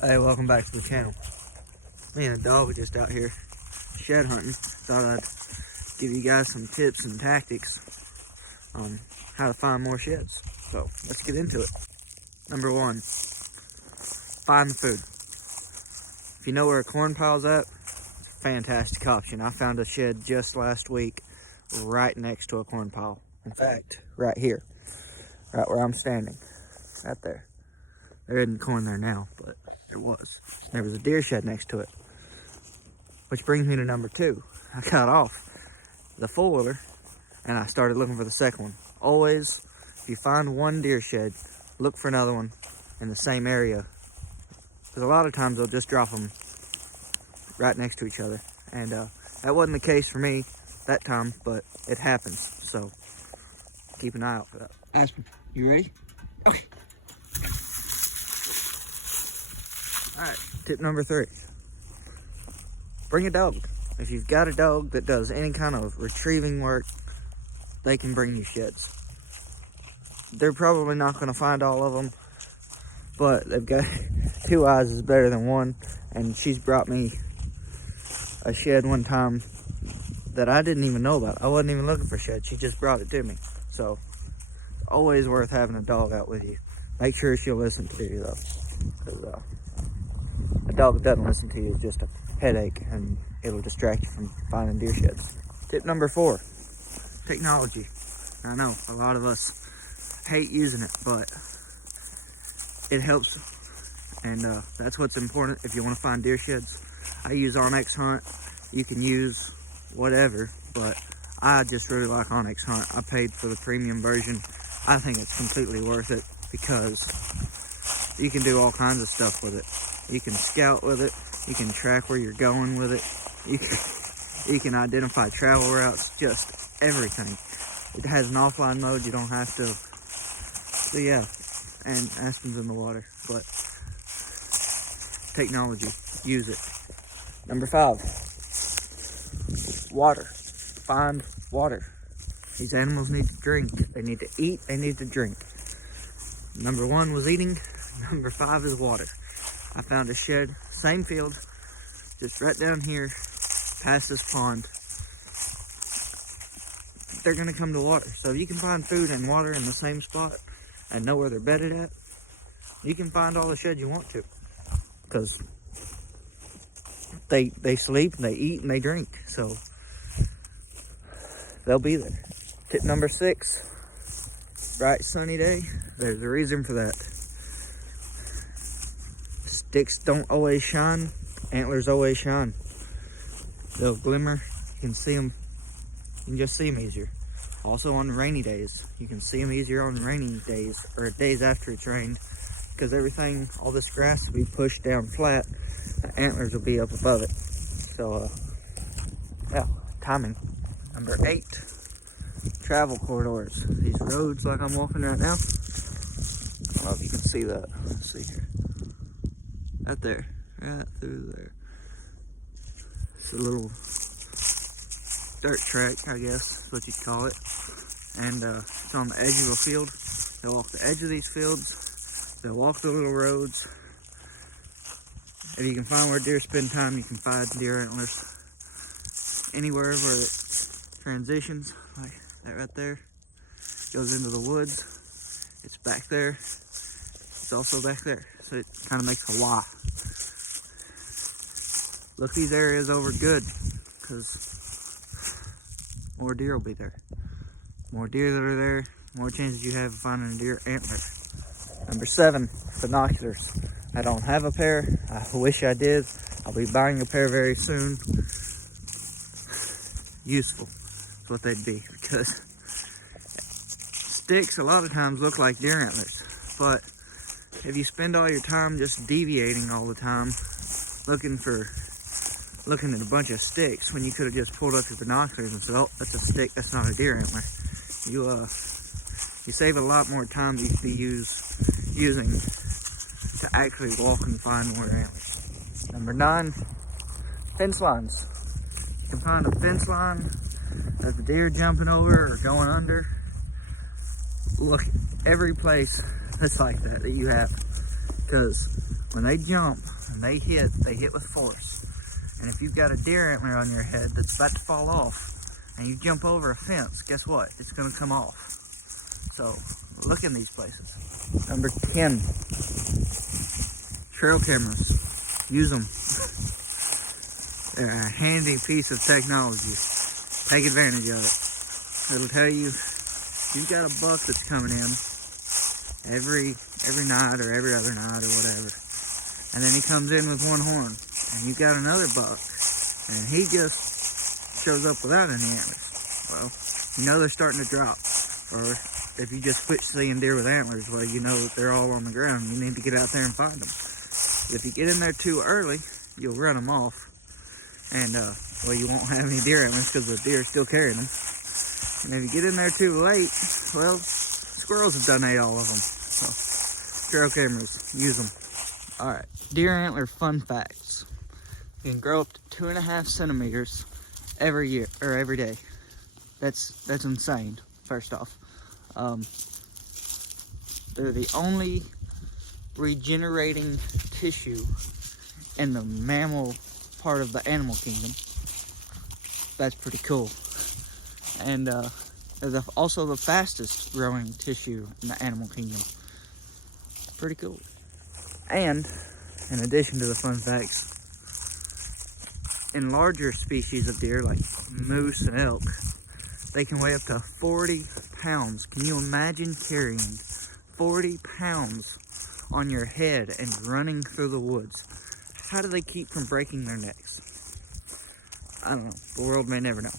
Hey, welcome back to the channel. Me and a dog were just out here shed hunting. Thought I'd give you guys some tips and tactics on how to find more sheds. So let's get into it. Number one, find the food. If you know where a corn pile's at, fantastic option. I found a shed just last week right next to a corn pile. In fact, right here, right where I'm standing, right there. There isn't corn there now, but there was. There was a deer shed next to it. Which brings me to number two. I got off the four-wheeler and I started looking for the second one. Always, if you find one deer shed, look for another one in the same area. Because a lot of times they'll just drop them right next to each other. And that wasn't the case for me that time, but it happens. So keep an eye out for that. Aspen, you ready? Okay. Alright, tip number three. Bring a dog. If you've got a dog that does any kind of retrieving work, they can bring you sheds. They're probably not going to find all of them, but they've got two eyes is better than one, and she's brought me a shed one time that I didn't even know about. I wasn't even looking for sheds. She just brought it to me. So, always worth having a dog out with you. Make sure she'll listen to you, though. Because a dog that doesn't listen to you is just a headache, and it'll distract you from finding deer sheds. Tip number four, technology. I know a lot of us hate using it, but it helps, and that's what's important if you want to find deer sheds. I use Onyx Hunt. You can use whatever, but I just really like Onyx Hunt. I paid for the premium version. I think it's completely worth it because you can do all kinds of stuff with it. You can scout with it. You can track where you're going with it. You can identify travel routes, just everything. It has an offline mode. You don't have to. So yeah, and Aspen's in the water, but technology, use it. Number five, water. Find water. These animals need to drink. They need to eat. They need to drink. Number one was eating. Number five is water. I found a shed, same field, just right down here, past this pond. They're gonna come to water. So if you can find food and water in the same spot and know where they're bedded at, you can find all the sheds you want to. Because they sleep, and they eat, and they drink. So they'll be there. Tip number six, bright sunny day. There's a reason for that. Sticks don't always shine, antlers always shine. They'll glimmer, you can see them, you can just see them easier. Also on rainy days, you can see them easier on rainy days, or days after it's rained, because everything, all this grass will be pushed down flat, the antlers will be up above it. So, yeah, timing. Number eight, travel corridors. These roads like I'm walking right now. I don't know if you can see that. Let's see here. Right there, right through there. It's a little dirt track, I guess is what you'd call it. And it's on the edge of a field. They'll walk the edge of these fields. They'll walk the little roads. If you can find where deer spend time, you can find deer antlers. Anywhere where it transitions, like that right there, goes into the woods. It's back there. It's also back there. So it kind of makes a Y. Look these areas over good, because more deer will be there. More deer that are there, more chances you have of finding a deer antler. Number seven, binoculars. I don't have a pair. I wish I did. I'll be buying a pair very soon. Useful is what they'd be, because sticks a lot of times look like deer antlers, but if you spend all your time just deviating all the time, looking at a bunch of sticks, when you could have just pulled up your binoculars and said, oh, that's a stick, that's not a deer antler. You save a lot more time you could be using to actually walk and find more antlers. Number nine, fence lines. You can find a fence line as the deer jumping over or going under. Look every place that's like that you have, because when they jump and they hit with force. And if you've got a deer antler on your head that's about to fall off and you jump over a fence, guess what? It's going to come off. So look in these places. Number 10, trail cameras. Use them. They're a handy piece of technology. Take advantage of it. It'll tell you you've got a buck that's coming in every night or every other night or whatever. And then he comes in with one horn. And you've got another buck. And he just shows up without any antlers. Well, you know they're starting to drop. Or if you just switch seeing deer with antlers, well, you know that they're all on the ground. You need to get out there and find them. But if you get in there too early, you'll run them off. And, well, you won't have any deer antlers because the deer are still carrying them. And if you get in there too late, well, squirrels have done ate all of them. So, trail cameras, use them. Alright, deer antler fun facts. You can grow up to 2.5 centimeters every year, or every day. That's insane, first off. They're the only regenerating tissue in the mammal part of the animal kingdom. That's pretty cool. And they're also the fastest growing tissue in the animal kingdom. Pretty cool. And in addition to the fun facts, in larger species of deer like moose and elk, they can weigh up to 40 pounds. Can you imagine carrying 40 pounds on your head and running through the woods? How do they keep from breaking their necks? I don't know. The world may never know.